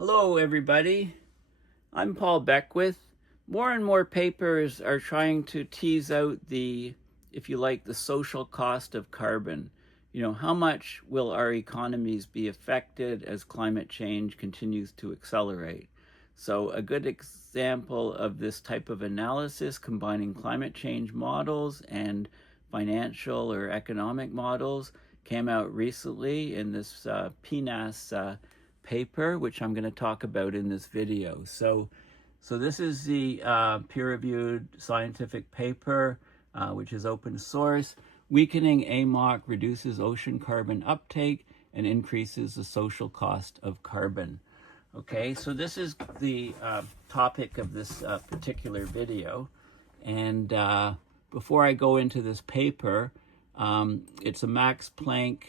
Hello everybody, I'm Paul Beckwith. More and more papers are trying to tease out the, if you like, the social cost of carbon. You know, how much will our economies be affected as climate change continues to accelerate? So a good example of this type of analysis, combining climate change models and financial or economic models, came out recently in this PNAS paper, which I'm going to talk about in this video. So this is the peer-reviewed scientific paper, which is open source. Weakening AMOC reduces ocean carbon uptake and increases the social cost of carbon. Okay, so this is the topic of this particular video. And before I go into this paper, it's a Max Planck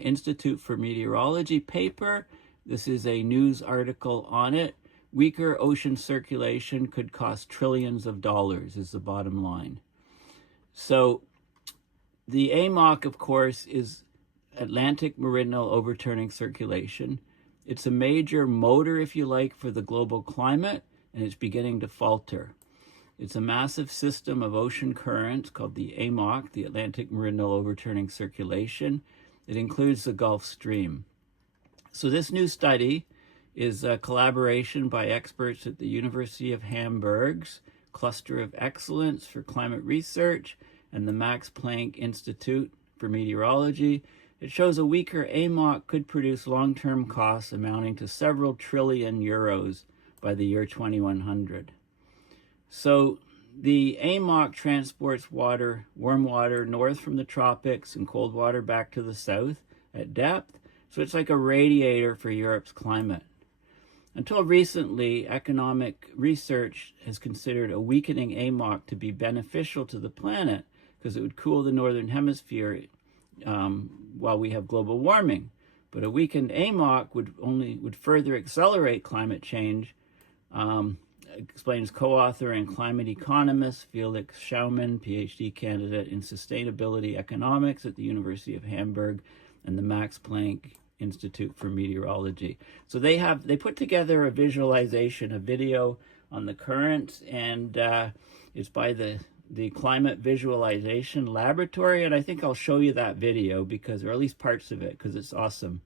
Institute for Meteorology paper. This is a news article on it. Weaker ocean circulation could cost trillions of dollars is the bottom line. So the AMOC, of course, is Atlantic Meridional Overturning Circulation. It's a major motor, if you like, for the global climate, and it's beginning to falter. It's a massive system of ocean currents called the AMOC, the Atlantic Meridional Overturning Circulation. It includes the Gulf Stream. So this new study is a collaboration by experts at the University of Hamburg's Cluster of Excellence for Climate Research and the Max Planck Institute for Meteorology. It shows a weaker AMOC could produce long-term costs amounting to several trillion euros by the year 2100. So the AMOC transports water, warm water, north from the tropics and cold water back to the south at depth. So it's like a radiator for Europe's climate. Until recently, economic research has considered a weakening AMOC to be beneficial to the planet because it would cool the northern hemisphere while we have global warming. But a weakened AMOC would further accelerate climate change, explains co-author and climate economist Felix Schaumann, PhD candidate in sustainability economics at the University of Hamburg and the Max Planck Institute for Meteorology. So they put together a visualization, a video on the currents, and it's by the Climate Visualization Laboratory, and I think I'll show you that video or at least parts of it, because it's awesome.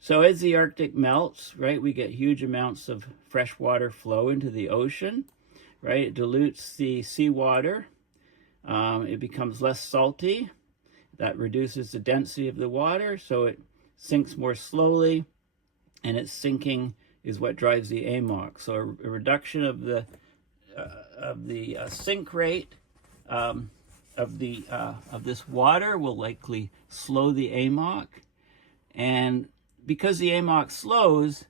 So as the Arctic melts, right, we get huge amounts of fresh water flow into the ocean, right? It dilutes the seawater. It becomes less salty. That reduces the density of the water, so it sinks more slowly, and its sinking is what drives the AMOC. So a reduction of the sink rate of this water will likely slow the AMOC, and because the AMOC slows,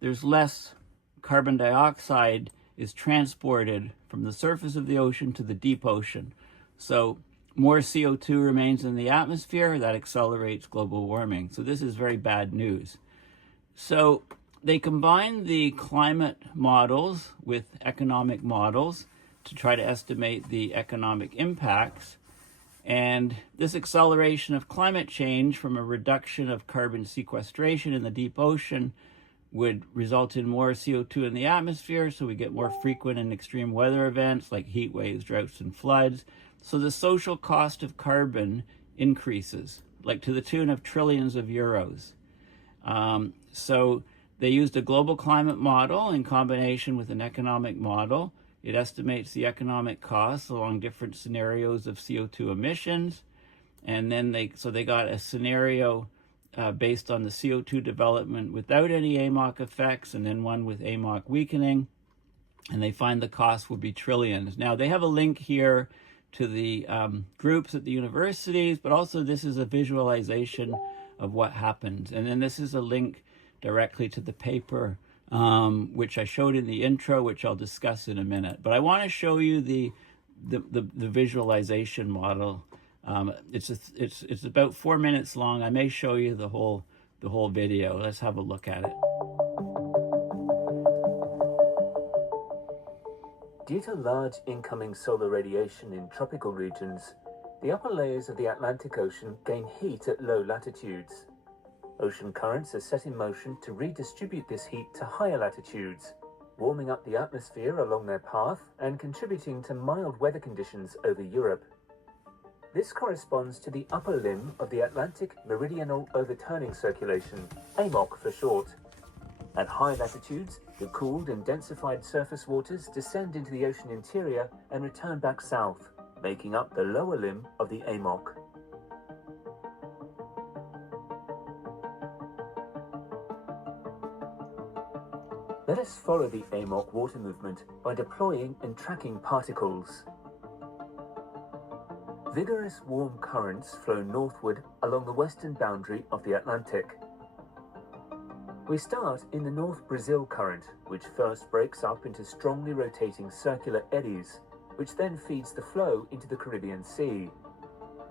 there's less carbon dioxide is transported from the surface of the ocean to the deep ocean. So more CO2 remains in the atmosphere. That accelerates global warming. So this is very bad news. So they combine the climate models with economic models to try to estimate the economic impacts. And this acceleration of climate change from a reduction of carbon sequestration in the deep ocean would result in more CO2 in the atmosphere, so we get more frequent and extreme weather events like heat waves, droughts, and floods. So the social cost of carbon increases, like to the tune of trillions of euros. So they used a global climate model in combination with an economic model. It estimates the economic costs along different scenarios of CO2 emissions. And then they got a scenario based on the CO2 development without any AMOC effects, and then one with AMOC weakening. And they find the cost will be trillions. Now they have a link here to the groups at the universities, but also this is a visualization of what happens. And then this is a link directly to the paper, which I showed in the intro, which I'll discuss in a minute. But I want to show you the visualization model. It's about 4 minutes long. I may show you the whole video. Let's have a look at it. Due to large incoming solar radiation in tropical regions, the upper layers of the Atlantic Ocean gain heat at low latitudes. Ocean currents are set in motion to redistribute this heat to higher latitudes, warming up the atmosphere along their path and contributing to mild weather conditions over Europe. This corresponds to the upper limb of the Atlantic Meridional Overturning Circulation, AMOC for short. At high latitudes, the cooled and densified surface waters descend into the ocean interior and return back south, making up the lower limb of the AMOC. Let us follow the AMOC water movement by deploying and tracking particles. Vigorous warm currents flow northward along the western boundary of the Atlantic. We start in the North Brazil current, which first breaks up into strongly rotating circular eddies, which then feeds the flow into the Caribbean Sea.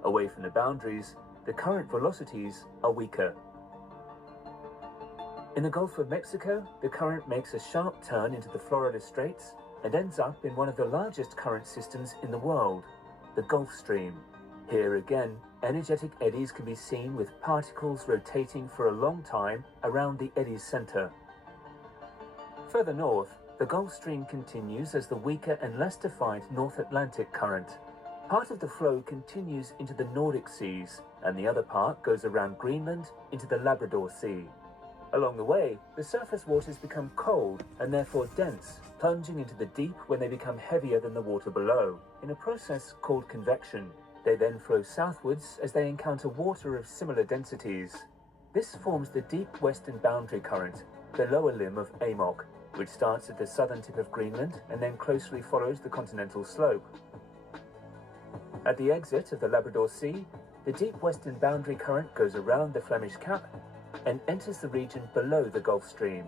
Away from the boundaries, the current velocities are weaker. In the Gulf of Mexico, the current makes a sharp turn into the Florida Straits and ends up in one of the largest current systems in the world, the Gulf Stream. Here again, energetic eddies can be seen with particles rotating for a long time around the eddy's center. Further north, the Gulf Stream continues as the weaker and less defined North Atlantic current. Part of the flow continues into the Nordic seas, and the other part goes around Greenland into the Labrador Sea. Along the way, the surface waters become cold and therefore dense, plunging into the deep when they become heavier than the water below, in a process called convection. They then flow southwards as they encounter water of similar densities. This forms the deep western boundary current, the lower limb of AMOC, which starts at the southern tip of Greenland and then closely follows the continental slope. At the exit of the Labrador Sea, the deep western boundary current goes around the Flemish Cap and enters the region below the Gulf Stream.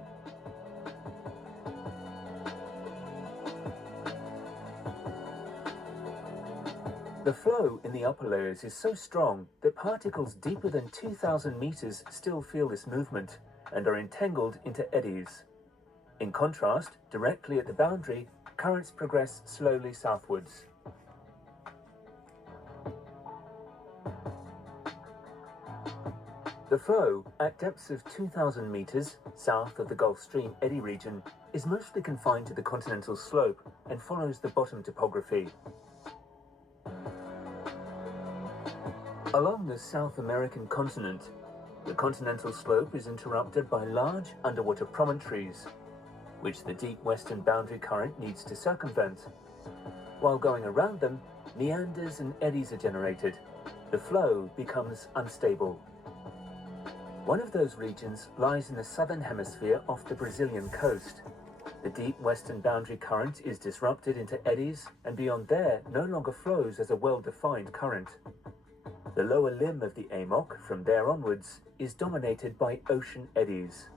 The flow in the upper layers is so strong that particles deeper than 2,000 meters still feel this movement and are entangled into eddies. In contrast, directly at the boundary, currents progress slowly southwards. The flow, at depths of 2,000 meters south of the Gulf Stream eddy region, is mostly confined to the continental slope and follows the bottom topography. Along the South American continent, the continental slope is interrupted by large underwater promontories, which the deep western boundary current needs to circumvent. While going around them, meanders and eddies are generated. The flow becomes unstable. One of those regions lies in the southern hemisphere off the Brazilian coast. The deep western boundary current is disrupted into eddies, and beyond there no longer flows as a well-defined current. The lower limb of the AMOC, from there onwards, is dominated by ocean eddies.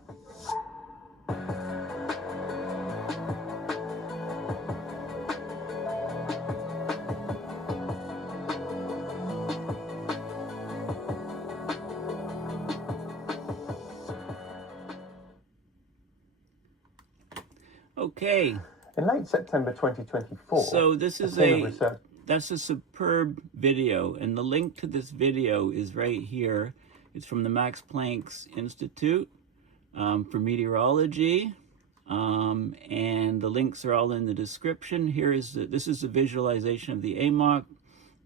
Okay. In late September 2024, So this is that's a superb video, and the link to this video is right here. It's from the Max Planck Institute for Meteorology, and the links are all in the description. This is a visualization of the AMOC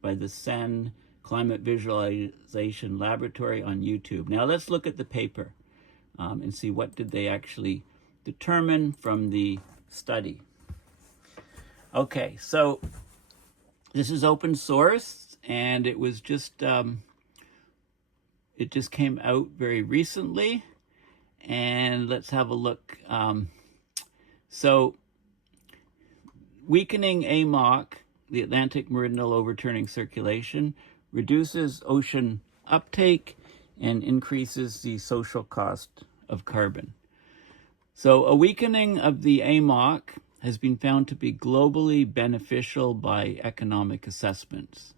by the CERN Climate Visualization Laboratory on YouTube. Now let's look at the paper and see what did they actually determine from the study. Okay, so this is open source, and it was just it just came out very recently, and let's have a look. So weakening AMOC, the Atlantic Meridional Overturning Circulation, reduces ocean uptake and increases the social cost of carbon. So a weakening of the AMOC has been found to be globally beneficial by economic assessments.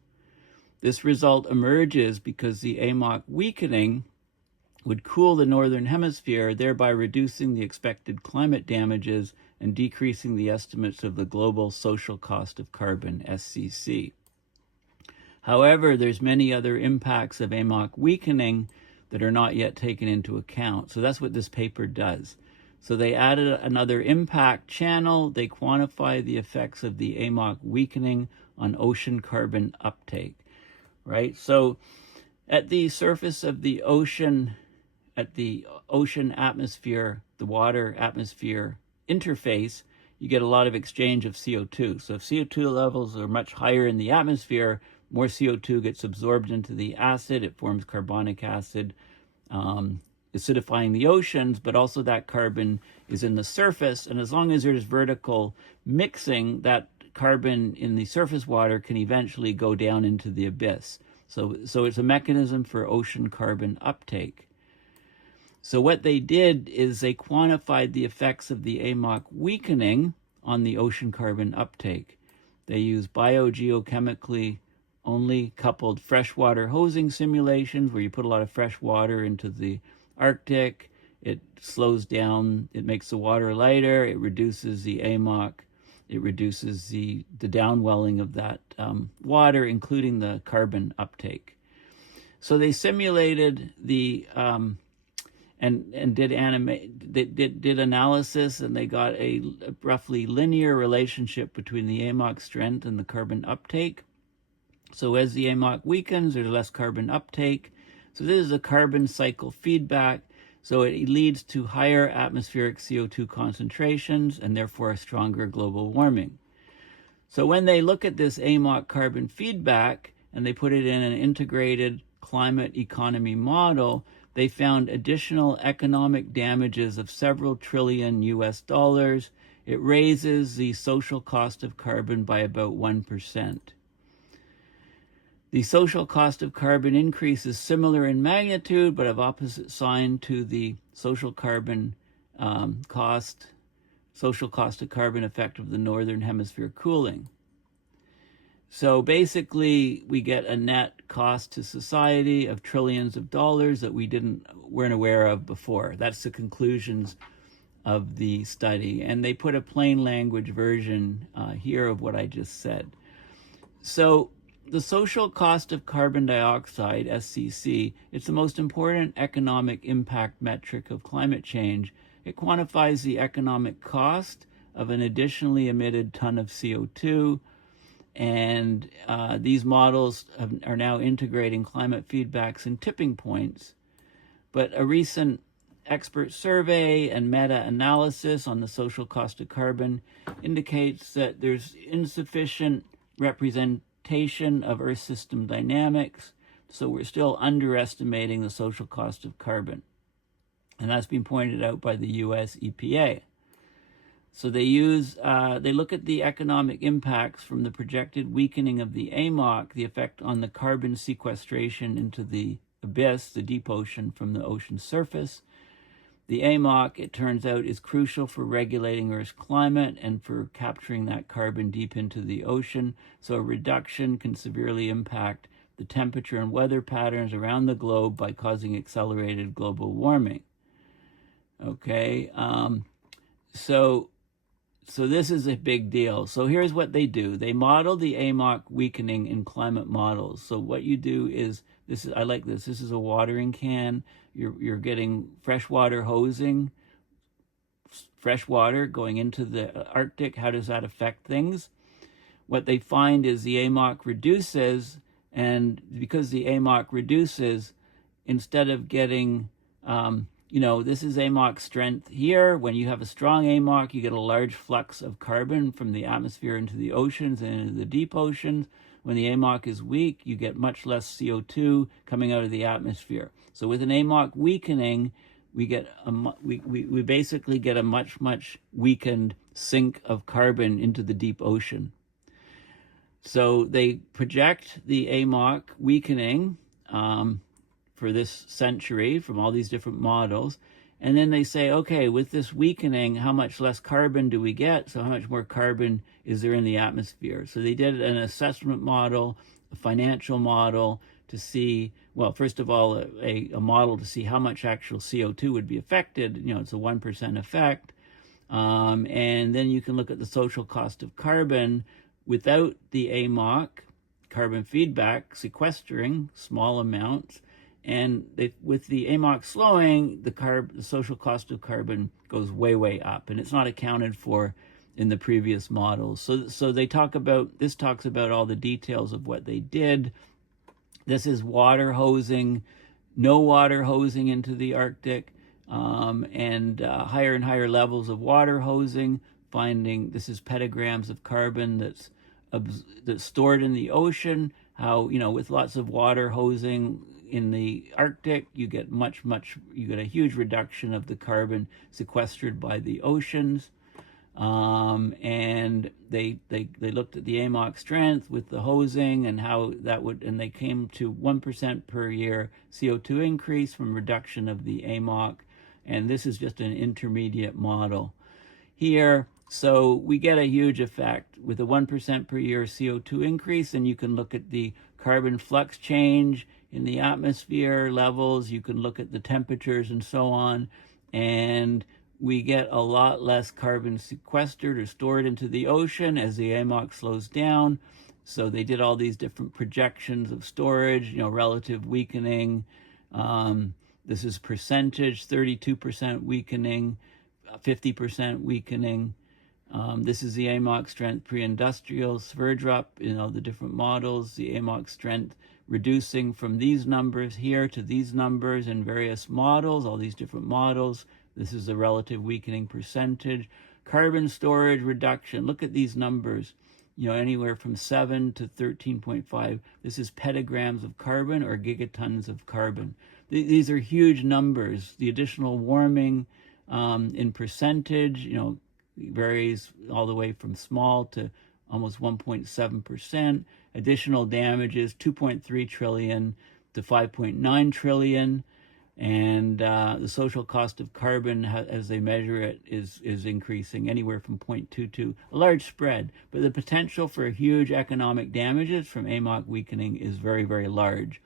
This result emerges because the AMOC weakening would cool the northern hemisphere, thereby reducing the expected climate damages and decreasing the estimates of the global social cost of carbon, SCC. However, there's many other impacts of AMOC weakening that are not yet taken into account. So that's what this paper does. So they added another impact channel. They quantify the effects of the AMOC weakening on ocean carbon uptake, right? So at the surface of the ocean, at the ocean atmosphere, the water atmosphere interface, you get a lot of exchange of CO2. So if CO2 levels are much higher in the atmosphere, more CO2 gets absorbed into the acid. It forms carbonic acid, acidifying the oceans, but also that carbon is in the surface. And as long as there's vertical mixing, that carbon in the surface water can eventually go down into the abyss. So it's a mechanism for ocean carbon uptake. So what they did is they quantified the effects of the AMOC weakening on the ocean carbon uptake. They used biogeochemically only coupled freshwater hosing simulations where you put a lot of fresh water into the Arctic. It slows down, it makes the water lighter, it reduces the AMOC, it reduces the downwelling of that water, including the carbon uptake. So they simulated the and did analysis, and they got a roughly linear relationship between the AMOC strength and the carbon uptake. So as the AMOC weakens, there's less carbon uptake. So this is a carbon cycle feedback. So it leads to higher atmospheric CO2 concentrations and therefore a stronger global warming. So when they look at this AMOC carbon feedback and they put it in an integrated climate economy model, they found additional economic damages of several trillion US dollars. It raises the social cost of carbon by about 1%. The social cost of carbon increase is similar in magnitude, but of opposite sign to the social cost of carbon effect of the Northern Hemisphere cooling. So basically, we get a net cost to society of trillions of dollars that we weren't aware of before. That's the conclusions of the study. And they put a plain language version here of what I just said. So the social cost of carbon dioxide, SCC, it's the most important economic impact metric of climate change. It quantifies the economic cost of an additionally emitted ton of CO2. And these models are now integrating climate feedbacks and tipping points. But a recent expert survey and meta-analysis on the social cost of carbon indicates that there's insufficient representation of Earth system dynamics, so we're still underestimating the social cost of carbon. And that's been pointed out by the US EPA. So they look at the economic impacts from the projected weakening of the AMOC, the effect on the carbon sequestration into the abyss, the deep ocean from the ocean surface. The AMOC, it turns out, is crucial for regulating Earth's climate and for capturing that carbon deep into the ocean. So a reduction can severely impact the temperature and weather patterns around the globe by causing accelerated global warming. Okay, so this is a big deal. So here's what they do. They model the AMOC weakening in climate models. So what you do is, I like this. This is a watering can. You're getting freshwater hosing, fresh water going into the Arctic. How does that affect things? What they find is the AMOC reduces, and because the AMOC reduces, instead of getting this is AMOC strength here. When you have a strong AMOC, you get a large flux of carbon from the atmosphere into the oceans and into the deep oceans. When the AMOC is weak, you get much less CO2 coming out of the atmosphere. So with an AMOC weakening, we basically get a much weakened sink of carbon into the deep ocean. So they project the AMOC weakening for this century from all these different models. And then they say, okay, with this weakening, how much less carbon do we get? So how much more carbon is there in the atmosphere? So they did an assessment model, a financial model to see, well, first of all, a model to see how much actual CO2 would be affected. It's a 1% effect. And then you can look at the social cost of carbon without the AMOC, carbon feedback, sequestering small amounts, And with the AMOC slowing, the social cost of carbon goes way, way up, and it's not accounted for in the previous models. So they talks about all the details of what they did. This is water hosing, no water hosing into the Arctic, and higher and higher levels of water hosing, finding this is petagrams of carbon that's stored in the ocean. How, with lots of water hosing in the Arctic, you get a huge reduction of the carbon sequestered by the oceans. And they looked at the AMOC strength with the hosing and how that would, and they came to 1% per year CO2 increase from reduction of the AMOC. And this is just an intermediate model here. So we get a huge effect with a 1% per year CO2 increase, and you can look at the carbon flux change in the atmosphere levels, you can look at the temperatures and so on, and we get a lot less carbon sequestered or stored into the ocean as the AMOC slows down. So they did all these different projections of storage, relative weakening. This is percentage, 32% weakening, 50% weakening. This is the AMOC strength pre-industrial, Sverdrup, the different models, the AMOC strength reducing from these numbers here to these numbers in various models, all these different models. This is the relative weakening percentage. Carbon storage reduction, look at these numbers, anywhere from 7 to 13.5. This is petagrams of carbon or gigatons of carbon. These are huge numbers. The additional warming in percentage, varies all the way from small to almost 1.7%. Additional damages, 2.3 trillion to 5.9 trillion. And the social cost of carbon, as they measure it, is increasing anywhere from 0.2 to a large spread. But the potential for huge economic damages from AMOC weakening is very, very large.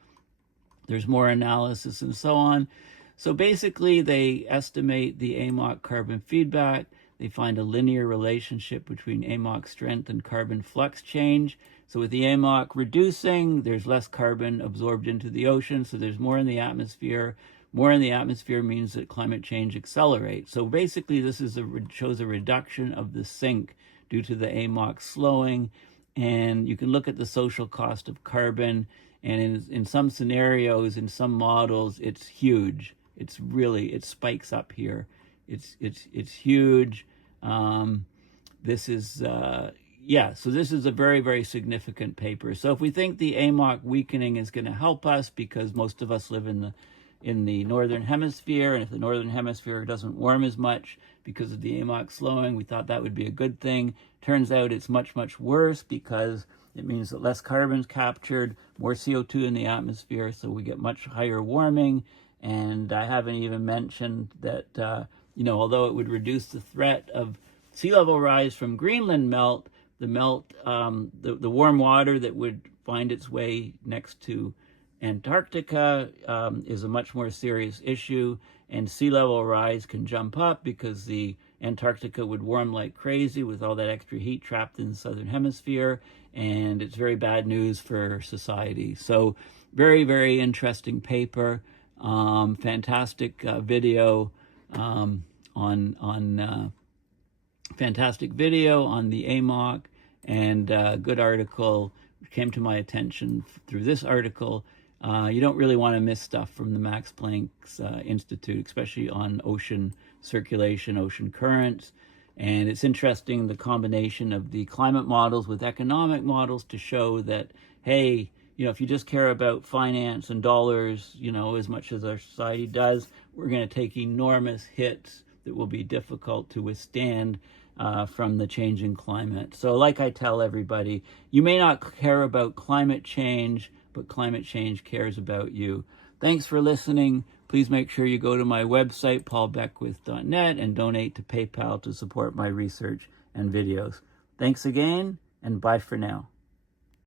There's more analysis and so on. So basically, they estimate the AMOC carbon feedback. They find a linear relationship between AMOC strength and carbon flux change. So with the AMOC reducing, there's less carbon absorbed into the ocean, so there's more in the atmosphere. More in the atmosphere means that climate change accelerates. So basically, this shows a reduction of the sink due to the AMOC slowing. And you can look at the social cost of carbon. And in some scenarios, in some models, it's huge. It spikes up here. It's huge. This is, so this is a very, very significant paper. So if we think the AMOC weakening is going to help us because most of us live in the northern hemisphere, and if the northern hemisphere doesn't warm as much because of the AMOC slowing, we thought that would be a good thing. Turns out it's much, much worse because it means that less carbon is captured, more CO2 in the atmosphere, so we get much higher warming. And I haven't even mentioned that, although it would reduce the threat of sea level rise from Greenland melt, the warm water that would find its way next to Antarctica is a much more serious issue, and sea level rise can jump up because the Antarctica would warm like crazy with all that extra heat trapped in the southern hemisphere, and it's very bad news for society. So very, very interesting paper, fantastic video fantastic video on the AMOC, and good article came to my attention through this article. You don't really want to miss stuff from the Max Planck Institute, especially on ocean circulation, ocean currents. And it's interesting, the combination of the climate models with economic models to show that, hey, if you just care about finance and dollars, as much as our society does, we're going to take enormous hits that will be difficult to withstand from the changing climate. So like I tell everybody, you may not care about climate change, but climate change cares about you. Thanks for listening. Please make sure you go to my website, paulbeckwith.net, and donate to PayPal to support my research and videos. Thanks again, and bye for now.